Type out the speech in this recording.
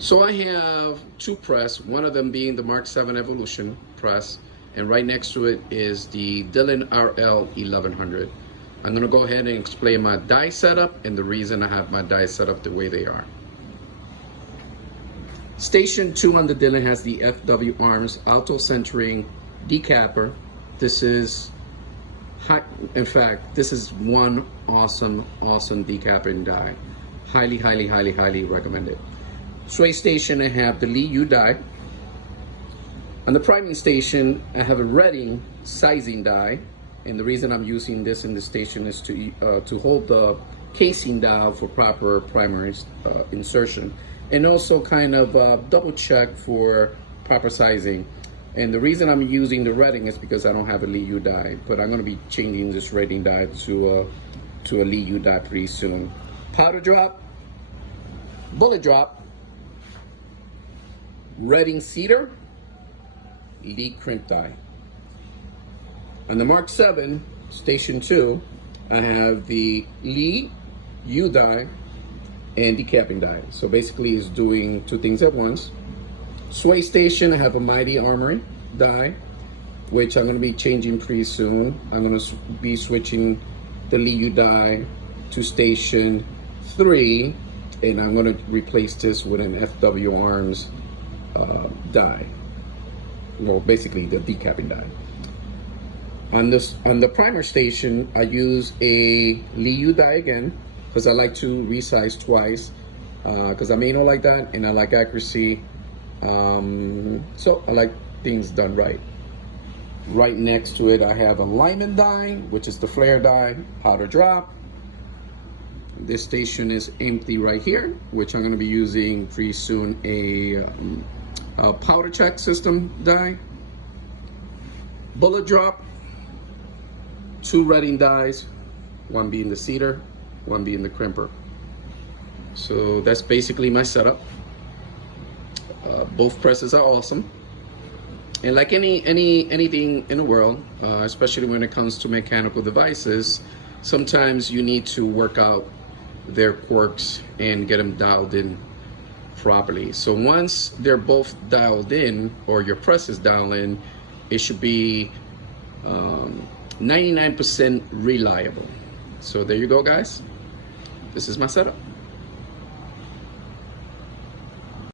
So I have two press, one of them being the Mark7 Evolution press, and right next to it is the Dillon RL 1100. I'm going to go ahead and explain my die setup and the reason I have my die set up the way they are. Station 2 on the Dillon has the FW arms auto centering decapper. This is in fact, this is one awesome decapping die. Highly recommend it. Sway station, I have the Lee U die. On the priming station, I have a Reading sizing die, and the reason I'm using this in the station is to hold the casing down for proper primer insertion, and also kind of double check for proper sizing. And the reason I'm using the Reading is because I don't have a Lee U die, but I'm going to be changing this Reading die to a Lee U die pretty soon. Powder drop, bullet drop, Reading cedar, Lee crimp die. On the Mark7 Station 2, I have the Lee U die and decapping die. So basically it's doing two things at once. Sway station, I have a Mighty Armory die, which I'm going to be changing pretty soon. I'm going to be switching the Lee U die to Station 3, and I'm going to replace this with an FW arms die. Well, basically the decapping die. On the primer station, I use a Lee U die again because I like to resize twice because I'm anal like that and I like accuracy. So I like things done right. Right next to it, I have a Lyman die, which is the flare die, powder drop. This station is empty right here, which I'm going to be using pretty soon a powder check system die. Bullet drop, two Reading dies, one being the cedar, one being the crimper. So that's basically my setup. Both presses are awesome, and like anything in the world, especially when it comes to mechanical devices, sometimes you need to work out their quirks and get them dialed in properly. So once they're both dialed in, or your press is dialed in, it should be 99% reliable. So there you go, guys. This is my setup.